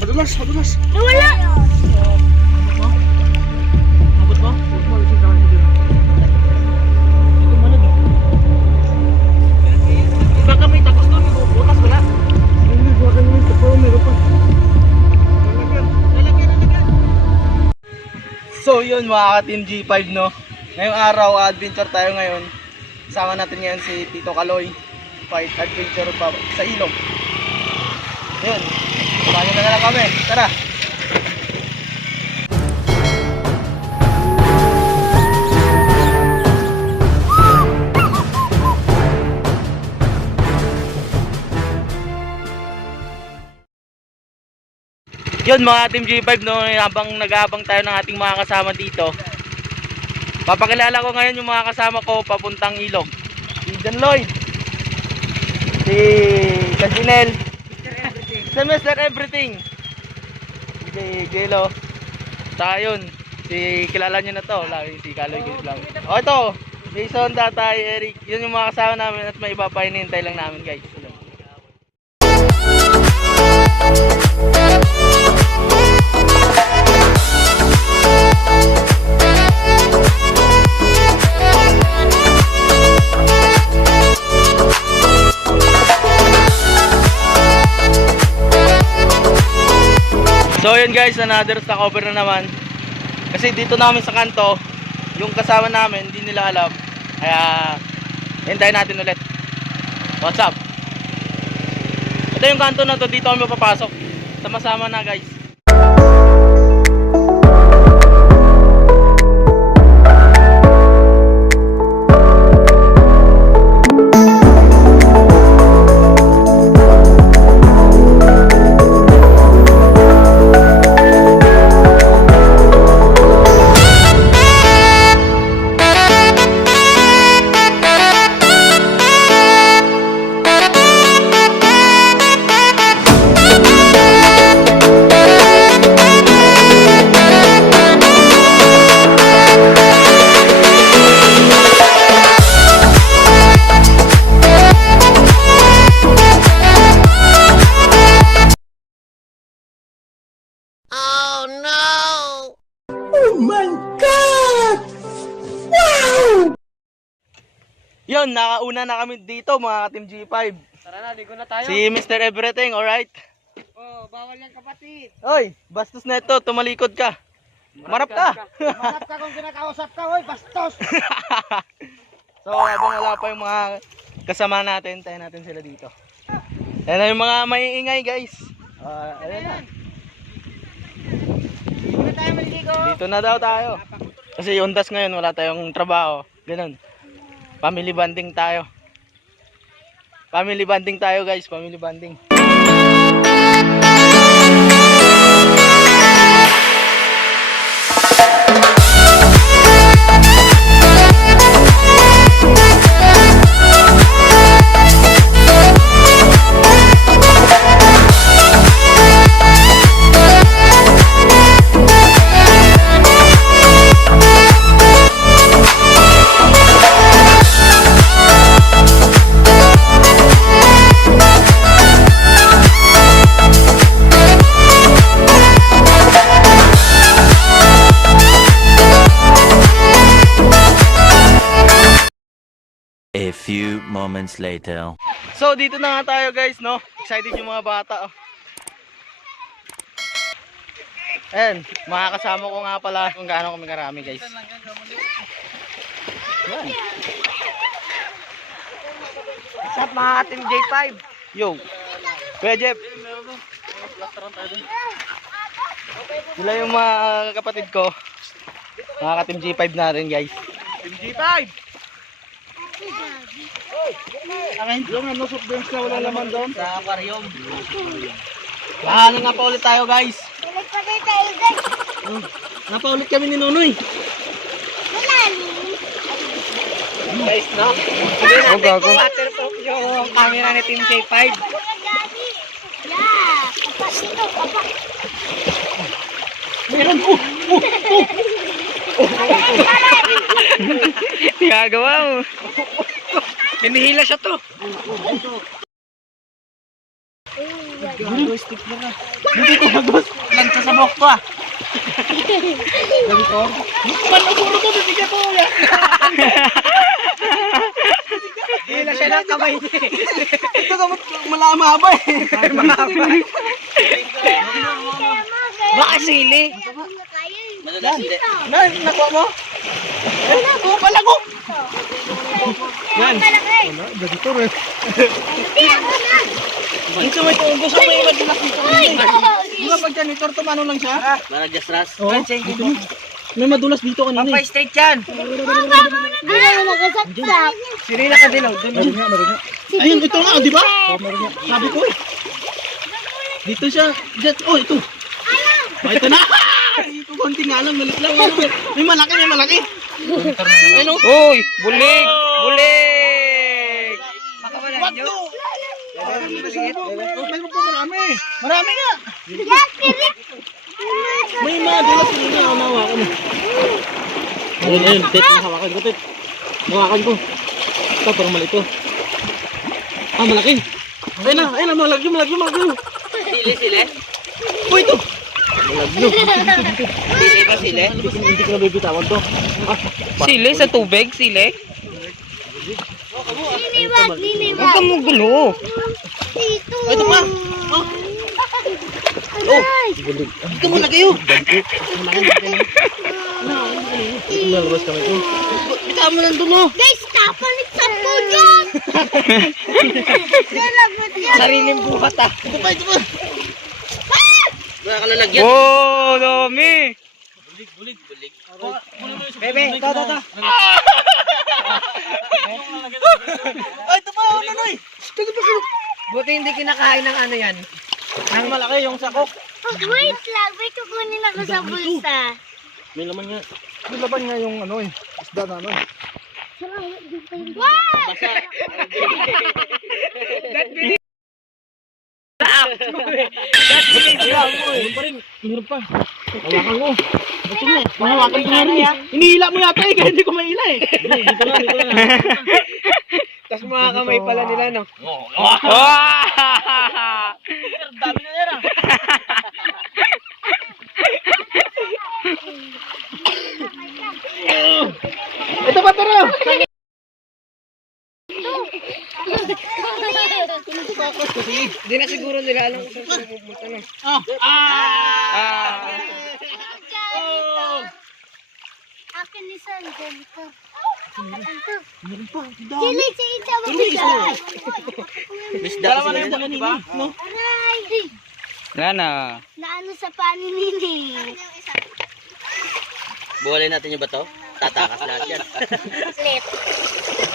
Madulas, madulas. Nawala! Abot mo? Abot mo, lusog lang dito. Ito malag eh. Baka may takos doon, butas wala. Hindi, buka kami yung pero meron pa. Lalagyan. So yun mga ka-Team G5 no. Ngayong araw, adventure tayo ngayon. Sama natin ngayon si Tito Kaloy. Fight adventure pa sa ilog. Yun. Samahan na lang kami. Tara. Yun mga Team G5 no, habang nag-aabang tayo ng ating mga kasama dito. Papakilala ko ngayon yung mga kasama ko papuntang ilog. Si John Lloyd, si Kajinel, si Mr. Everything, si Gelo, saka yun, si kilala nyo na to, lagi si Kaloy Vlog. O ito, Jason, Tatay, Eric, yun yung mga kasama namin at may iba pa hinihintay lang namin guys. So yun guys, another stopover na naman. Kasi dito namin sa kanto, yung kasama namin hindi nila alam. Kaya hintayin natin ulit. What's up? Ito yung kanto na to, dito kami papasok. Sama-sama na guys. Yun, nakauna na kami dito mga Team G5. Tara na, ligo na tayo. Si Mr. Everything, alright? Oh, bawal yan kapatid. Oy, bastos na ito, tumalikod ka. Marap ka. Marap ka kung kinakausap ka, oy, bastos. So, habang wala pa yung mga kasama natin, tayo natin sila dito. Ayan na yung mga maiingay guys. Ayan na. Ligo na tayo, maliligo. Dito na daw tayo. Kasi undas ngayon, wala tayong trabaho. Ganun. Family bonding tayo. Family bonding tayo guys, family bonding. A few moments later. So dito na nga tayo guys no. Excited yung mga bata oh. Ayan, mga kasama ko nga pala kung gaano kami karami guys. Ayan. What's up mga Team J5? Yo. Kuya Jeff. Sila yung mga kapatid ko. Mga ka-Team G5 natin guys. Team J5! Yung ano, soft drinks na wala naman doon. Sa aquarium. Ano nga pa ulit tayo guys. Balik pa rin tayo guys. Napaulit kami ni Nonoy. Malalim. Guys, no? Hindi natin waterproof yung camera ni Team J5. Yeah. Kapak dito, kapak. Meron po. Tingagawa mo. Hinihila siya to. Gago, sticker na. Hindi ko nagos. Lansa sa buhok to ah. Ganito. Manuburo to, bibigyan ko yan. Hila siya ng kamay niya. Ito dapat malama ba eh. Baka sili. Nan, nakuha mo? Kuha pala ko. Yan. Malaki. Ganito rin. Hindi ako na. Yung sa may gusto mo yung madulas dito. Uy! Di ba pag janitor, tumano lang siya? Para just ras. Oo. May madulas dito kanina eh. Straight yan. Hindi na nakasaksak. Sili na kadilaw. Ayun, ito nga, di ba? Sabi ko eh. Dito siya. Oh, ito. Oh, ito na. Ito konti nga lang, malit lang. May malaki, may malaki. Ano? Uy, bulig! Bulig! Wag to. Meron pa marami. Marami nga. May madulas kanina, nawa ko na. Ayun, ayun, tit, nahawakan ko, tit. Nahawakan ko. Ito, parang mali ito. Ah, malaki. Ayun na, malaki. Sili? Uy, ito. Sili ba sili? Hindi ko na bibitawan to. Sili sa tubig? Sili? Niniwag, niniwag. Huwag kang magulo. Dito. Oh, ito pa. Oh, Aray. ito muna kayo. Lalabas kami ito. Bitawan mo nandun oh. Guys, kapalit sa po dyan. Nalabot yan. Sariling buhat ah. Ito pa. Wala ka lalagyan. Oh, dami. Bulig. Bebe, ito. Ay, ito pa, Nonoy. Buti hindi kinakain ng ano yan. Ang malaki yung sakok. Oh, wait lang. May kukunin ako sa bulsa. May laman nga. May laban nga yung ano eh. Isda na ano. Wow! Meron pa rin. Meron pa. Hawakan mo. Ito nga. Hawakan ko nga rin. Hinihila mo yata eh. Kaya hindi ko mahila eh. Dito na. Tapos mga kamay pala nila, no? Dami na nera. Ito pa pero. Hindi na siguro nila alam kung saan sila pupunta, no? Akin ni San, ganito. Meron pa. Sili, isa mo sila. Dalawa na yung dala nila. No? Aray! Nana. Naano sa panin nini. Buwalay natin yung bato. Tatakas lahat yan. Slit.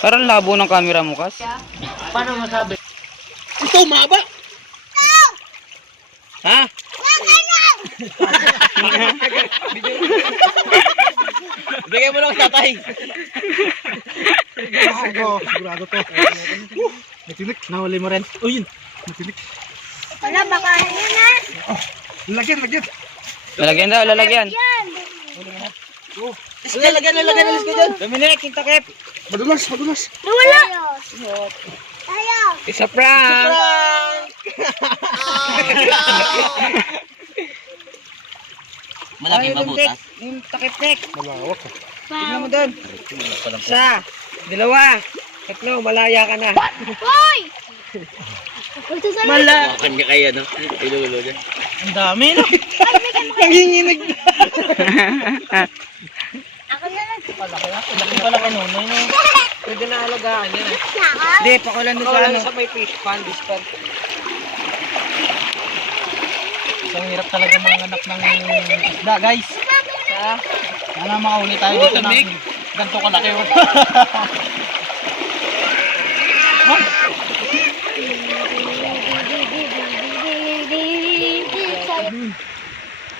Parang labo ng camera mo, Kas. Paano masabi? Ito, mahaba. Ha? Bigay mo lang sa tatay. Sigurado to. Matinik. Nahuli mo rin. Oh, yun. Matinik. Wala, baka yun na. Lagyan. Lalagyan daw, lalagyan. Yan. Lalagyan. Alis ka dyan. Dominic, yung takip. Madulas. Nawala. Tayo. Isa prank. Malaki ba butas? Yung takip-tik. Malawak. Tignan mo doon. Isa, dalawa, tatlo, malaya ka na. Hoy! Ito sa Mala. Kanya kaya no? Ilulo dyan. Ang dami no? Nanginginig. Ako na lang. Laki pala ka nun. Pwede na alagaan yan. Saka. Hindi, pakulan doon sa ano. Sa may fish pan, dispan. Ang hirap talaga mga anak ng isda guys. Sana makauli tayo dito ng ganito kalaki.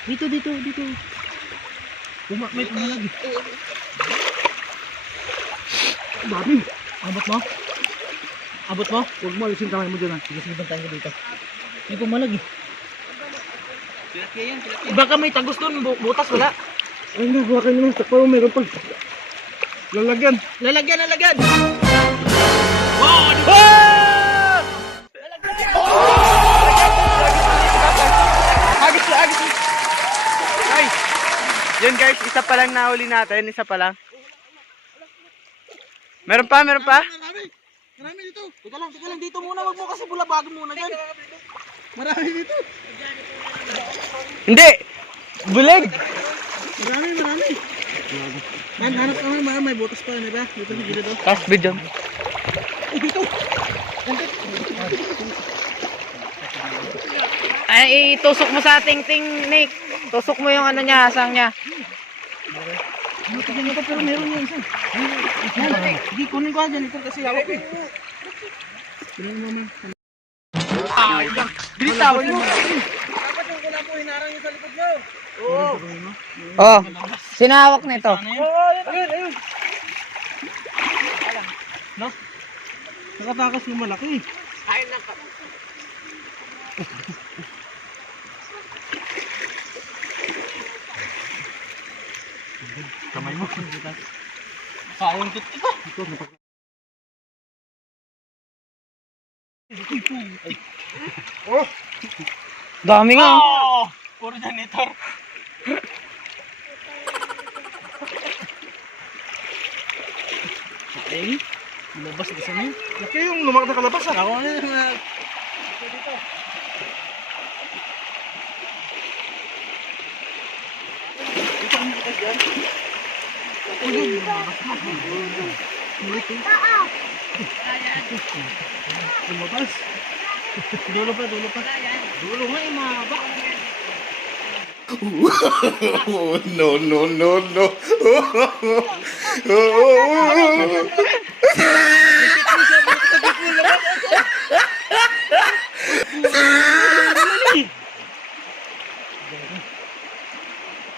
Dito. May pumalag. Dami. Abot mo? Huwag mo, alisin kamay mo dyan. Sige, tayo dito. May pumalag eh. Baka may tagos doon, butas wala. Ay na, hawakan nyo. Takpa mo, meron pa. Lalagyan. Wow! Yun guys, isa pa lang nahuli natin. Isa pa lang. Meron pa, meron pa? Marami dito. Teka lang dito muna. Wag mo kasi bulabagan muna dyan. Marami dito. Hindi! Bulig! Marami. Man, hanap ka man. May butas pa. Ano ba? Dito sa gilid oh. Kasbid dyan. Dito. Ay, itusok mo sa ting-ting, Nick. Tusok mo yung ano niya, asang niya. Tignan nyo pa pero meron yan isa. Hindi, kunin ko dyan. Ito kasi hawak eh. Tignan mo man. Bilitawan mo! Dapat yung kuna po hinarang nyo sa likod nyo. Oo. Oh, sinawak nito. Ayun. No? Nakatakas ng malaki. Ayun lang ka. Kamay mo. Sayang kit ito. Dami nga. Oh! Puro janitor. Okay. Lumabas na sana yun. Laki yung lumak na kalabas ah. Ako na yung dito. Dito kami kita dyan. Lumabas. Dulo pa. Dulo nga yung mahaba. No.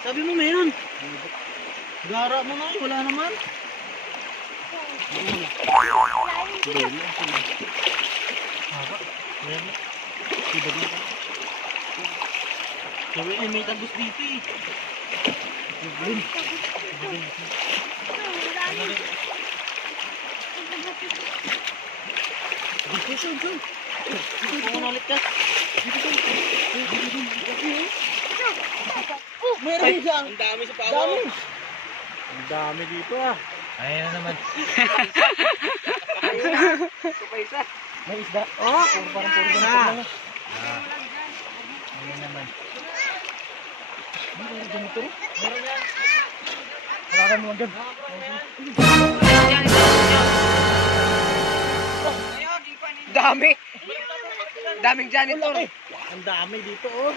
Sabi mo meron. Gara mo na, wala naman. Sabi ay may tagos dito eh. Meron siya. Ang dami sa pawo. Ang dami dito ah. Ayun na naman. Pa isa. May isda. Oh, parang puro ganito lang. Ayun naman. Meron ganito. Meron yan. Hawakan mo agad. Dami. Daming janitor. Ang dami dito oh.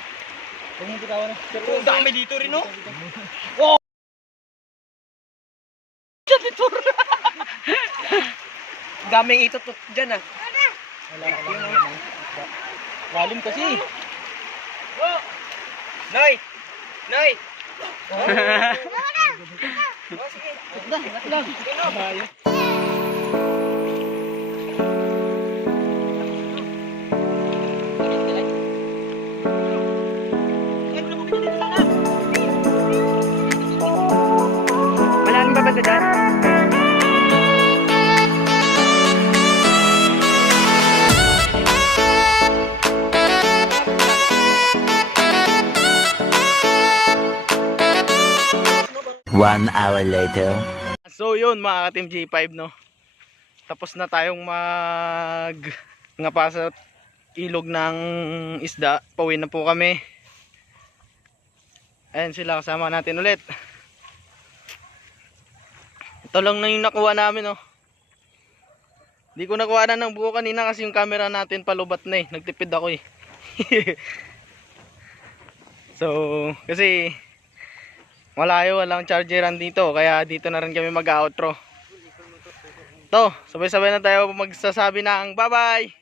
Huwag mo bitawan na. Ang dami dito rin oh. Daming itutot dyan ah. Lalim kasi. Noy! Noy! Malalim ba ba ito dyan? One hour later. So yun mga ka-Team J5 no. Tapos na tayong ngapa sa ilog ng isda. Pauwi na po kami. Ayan sila, kasama natin ulit. Ito lang na yung nakuha namin no. Hindi ko nakuha na ng buo kanina kasi yung camera natin palubat na eh. Nagtipid ako eh. So kasi malayo, walang chargeran dito, kaya dito na rin kami mag-outro. To, sabay-sabay na tayo magsasabi ng bye-bye.